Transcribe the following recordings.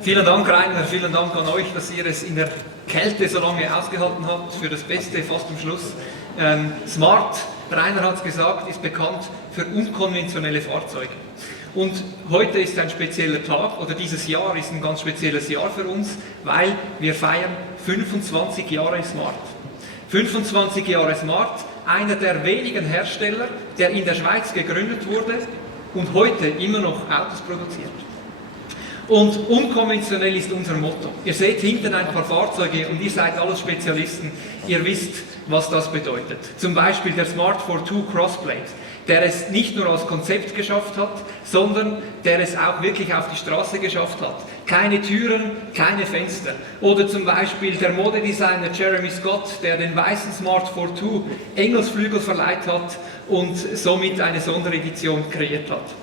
Vielen Dank, Rainer, vielen Dank an euch, dass ihr es in der Kälte so lange ausgehalten habt, für das Beste fast am Schluss. Smart, Rainer hat es gesagt, ist bekannt für unkonventionelle Fahrzeuge. Und heute ist ein spezieller Tag, oder dieses Jahr ist ein ganz spezielles Jahr für uns, weil wir feiern 25 Jahre Smart. 25 Jahre Smart, einer der wenigen Hersteller, der in der Schweiz gegründet wurde und heute immer noch Autos produziert. Und unkonventionell ist unser Motto. Ihr seht hinten ein paar Fahrzeuge und ihr seid alles Spezialisten. Ihr wisst, was das bedeutet. Zum Beispiel der Smart Fortwo Crossplate, der es nicht nur als Konzept geschafft hat, sondern der es auch wirklich auf die Straße geschafft hat. Keine Türen, keine Fenster. Oder zum Beispiel der Modedesigner Jeremy Scott, der den weißen Smart Fortwo Engelsflügel verleiht hat und somit eine Sonderedition kreiert hat.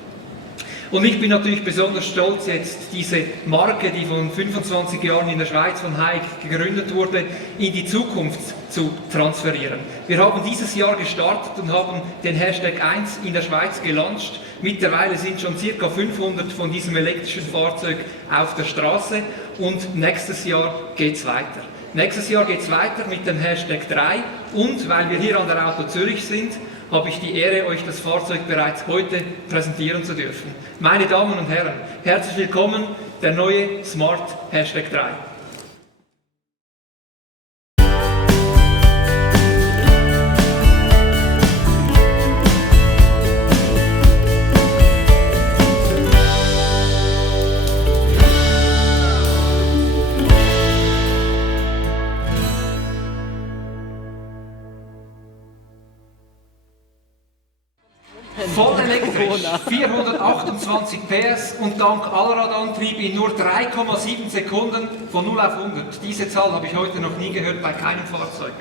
Und ich bin natürlich besonders stolz, jetzt diese Marke, die von 25 Jahren in der Schweiz von Hayek gegründet wurde, in die Zukunft zu transferieren. Wir haben dieses Jahr gestartet und haben den Hashtag 1 in der Schweiz gelauncht. Mittlerweile sind schon ca. 500 von diesem elektrischen Fahrzeug auf der Straße und nächstes Jahr geht es weiter. Nächstes Jahr geht es weiter mit dem Hashtag 3 und weil wir hier an der Auto Zürich sind, habe ich die Ehre, euch das Fahrzeug bereits heute präsentieren zu dürfen. Meine Damen und Herren, herzlich willkommen, der neue Smart Hashtag 3. Voll elektrisch, 428 PS und dank Allradantrieb in nur 3,7 Sekunden von 0 auf 100. Diese Zahl habe ich heute noch nie gehört bei keinem Fahrzeug.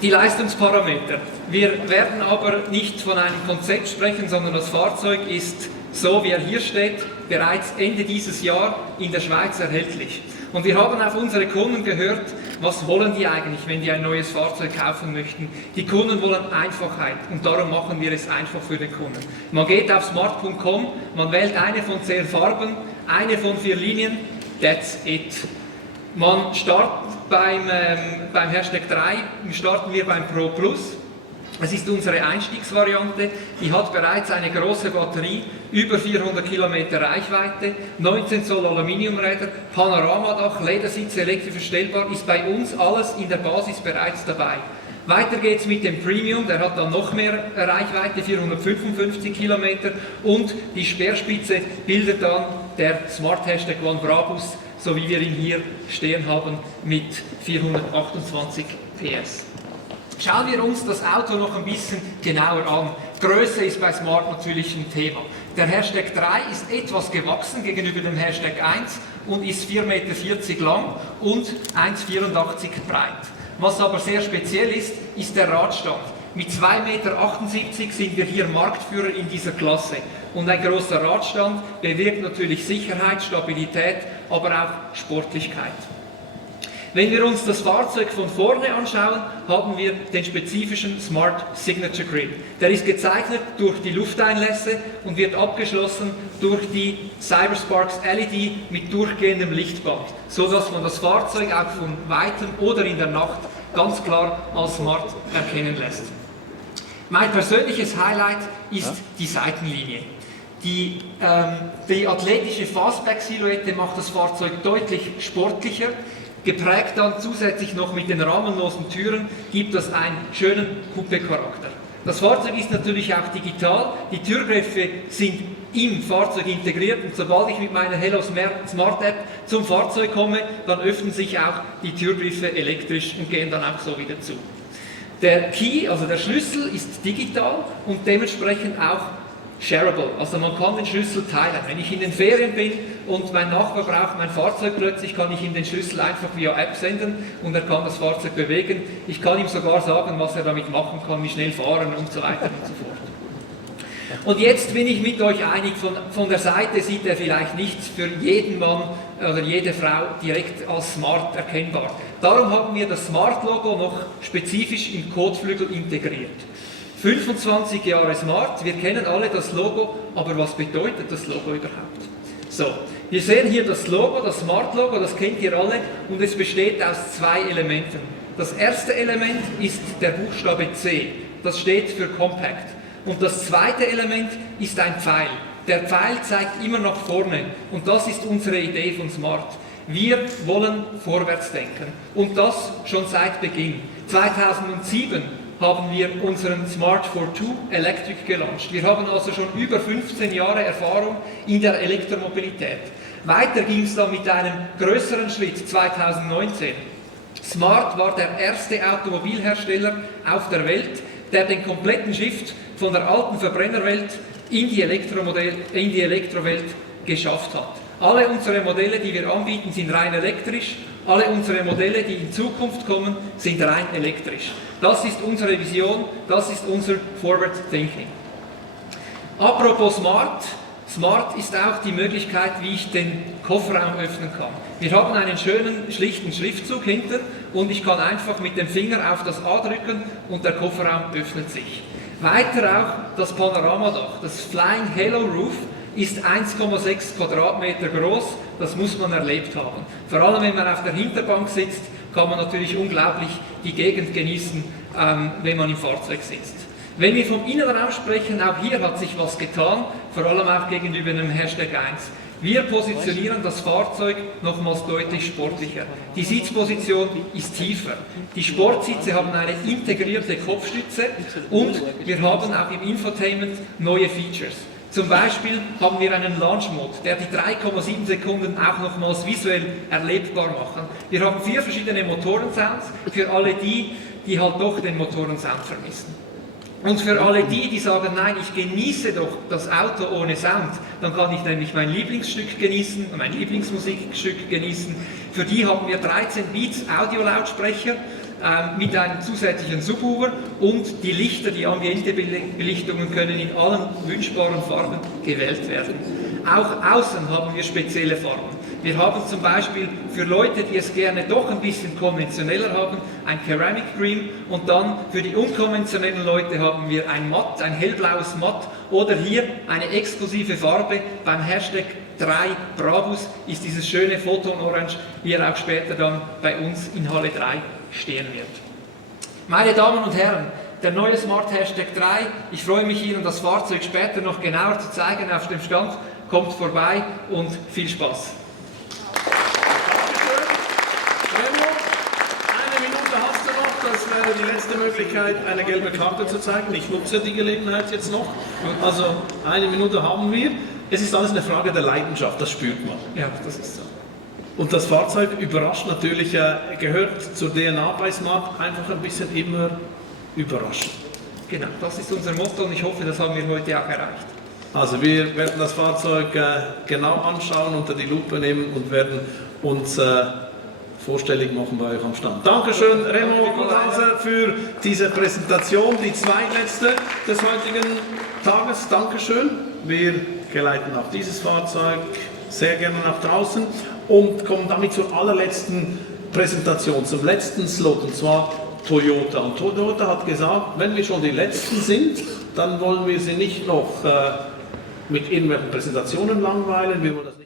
Die Leistungsparameter. Wir werden aber nicht von einem Konzept sprechen, sondern das Fahrzeug ist, so wie er hier steht, bereits Ende dieses Jahr in der Schweiz erhältlich. Und wir haben auf unsere Kunden gehört, was wollen die eigentlich, wenn die ein neues Fahrzeug kaufen möchten. Die Kunden wollen Einfachheit und darum machen wir es einfach für den Kunden. Man geht auf smart.com, man wählt eine von 10 Farben, eine von 4 Linien, that's it. Man startet beim Hashtag 3, starten wir beim Pro Plus. Es ist unsere Einstiegsvariante, die hat bereits eine große Batterie, über 400 Kilometer Reichweite, 19 Zoll Aluminiumräder, Panoramadach, Ledersitze, elektrisch verstellbar, ist bei uns alles in der Basis bereits dabei. Weiter geht es mit dem Premium, der hat dann noch mehr Reichweite, 455 Kilometer und die Speerspitze bildet dann der Smart Hashtag One Brabus, so wie wir ihn hier stehen haben, mit 428 PS. Schauen wir uns das Auto noch ein bisschen genauer an. Größe ist bei Smart natürlich ein Thema. Der Hashtag 3 ist etwas gewachsen gegenüber dem Hashtag 1 und ist 4,40 Meter lang und 1,84 Meter breit. Was aber sehr speziell ist, ist der Radstand. Mit 2,78 Meter sind wir hier Marktführer in dieser Klasse. Und ein großer Radstand bewirkt natürlich Sicherheit, Stabilität, aber auch Sportlichkeit. Wenn wir uns das Fahrzeug von vorne anschauen, haben wir den spezifischen Smart Signature Grille. Der ist gezeichnet durch die Lufteinlässe und wird abgeschlossen durch die Cybersparks LED mit durchgehendem Lichtband, sodass man das Fahrzeug auch von Weitem oder in der Nacht ganz klar als Smart erkennen lässt. Mein persönliches Highlight ist die Seitenlinie. Die athletische Fastback-Silhouette macht das Fahrzeug deutlich sportlicher. Geprägt dann zusätzlich noch mit den rahmenlosen Türen, gibt es einen schönen Coupé-Charakter. Das Fahrzeug ist natürlich auch digital, die Türgriffe sind im Fahrzeug integriert und sobald ich mit meiner Hello Smart App zum Fahrzeug komme, dann öffnen sich auch die Türgriffe elektrisch und gehen dann auch so wieder zu. Der Key, also der Schlüssel, ist digital und dementsprechend auch shareable, also man kann den Schlüssel teilen. Wenn ich in den Ferien bin und mein Nachbar braucht mein Fahrzeug plötzlich, kann ich ihm den Schlüssel einfach via App senden und er kann das Fahrzeug bewegen. Ich kann ihm sogar sagen, was er damit machen kann, wie schnell fahren und so weiter und so fort. Und jetzt bin ich mit euch einig, von der Seite sieht er vielleicht nichts für jeden Mann oder jede Frau direkt als Smart erkennbar. Darum haben wir das Smart-Logo noch spezifisch im Kotflügel integriert. 25 Jahre Smart, wir kennen alle das Logo, aber was bedeutet das Logo überhaupt? So, wir sehen hier das Logo, das Smart-Logo, das kennt ihr alle und es besteht aus zwei Elementen. Das erste Element ist der Buchstabe C, das steht für Compact. Und das zweite Element ist ein Pfeil. Der Pfeil zeigt immer nach vorne und das ist unsere Idee von Smart. Wir wollen vorwärts denken und das schon seit Beginn. 2007 haben wir unseren Smart for Two Electric gelauncht. Wir haben also schon über 15 Jahre Erfahrung in der Elektromobilität. Weiter ging es dann mit einem größeren Schritt 2019. Smart war der erste Automobilhersteller auf der Welt, der den kompletten Shift von der alten Verbrennerwelt in die Elektrowelt geschafft hat. Alle unsere Modelle, die wir anbieten, sind rein elektrisch. Alle unsere Modelle, die in Zukunft kommen, sind rein elektrisch. Das ist unsere Vision, das ist unser Forward Thinking. Apropos Smart. Smart ist auch die Möglichkeit, wie ich den Kofferraum öffnen kann. Wir haben einen schönen, schlichten Schriftzug hinten und ich kann einfach mit dem Finger auf das A drücken und der Kofferraum öffnet sich. Weiter auch das Panoramadach, das Flying Halo Roof, ist 1,6 Quadratmeter groß, das muss man erlebt haben. Vor allem, wenn man auf der Hinterbank sitzt, kann man natürlich unglaublich die Gegend genießen, wenn man im Fahrzeug sitzt. Wenn wir vom Innenraum sprechen, auch hier hat sich was getan, vor allem auch gegenüber dem Hashtag 1. Wir positionieren das Fahrzeug nochmals deutlich sportlicher. Die Sitzposition ist tiefer. Die Sportsitze haben eine integrierte Kopfstütze und wir haben auch im Infotainment neue Features. Zum Beispiel haben wir einen Launch Mode, der die 3,7 Sekunden auch nochmals visuell erlebbar machen. Wir haben 4 verschiedene Motorensounds für alle die halt doch den Motorensound vermissen. Und für alle die sagen, nein, ich genieße doch das Auto ohne Sound, dann kann ich nämlich mein Lieblingsstück genießen, mein Lieblingsmusikstück genießen. Für die haben wir 13 Beats Audiolautsprecher mit einem zusätzlichen Subwoofer und die Lichter, die Ambientebelichtungen können in allen wünschbaren Farben gewählt werden. Auch außen haben wir spezielle Farben. Wir haben zum Beispiel für Leute, die es gerne doch ein bisschen konventioneller haben, ein Ceramic Cream und dann für die unkonventionellen Leute haben wir ein Matt, ein hellblaues Matt oder hier eine exklusive Farbe. Beim Hashtag 3 Brabus ist dieses schöne Photon Orange, wie er auch später dann bei uns in Halle 3 stehen wird. Meine Damen und Herren, der neue Smart Hashtag 3, ich freue mich Ihnen das Fahrzeug später noch genauer zu zeigen auf dem Stand, kommt vorbei und viel Spaß. Das wäre die letzte Möglichkeit, eine gelbe Karte zu zeigen. Ich nutze die Gelegenheit jetzt noch. Also 1 Minute haben wir. Es ist alles eine Frage der Leidenschaft, das spürt man. Ja, das ist so. Und das Fahrzeug überrascht natürlich, gehört zur DNA bei Smart, einfach ein bisschen immer überraschen. Genau, das ist unser Motto und ich hoffe, das haben wir heute auch erreicht. Also wir werden das Fahrzeug genau anschauen, unter die Lupe nehmen und werden uns vorstellig machen bei euch am Stand. Dankeschön, Remo Guthauser, für diese Präsentation, die zweitletzte des heutigen Tages. Dankeschön. Wir geleiten auch dieses Fahrzeug sehr gerne nach draußen und kommen damit zur allerletzten Präsentation, zum letzten Slot, und zwar Toyota. Und Toyota hat gesagt, wenn wir schon die Letzten sind, dann wollen wir sie nicht noch mit irgendwelchen Präsentationen langweilen, wir wollen das nicht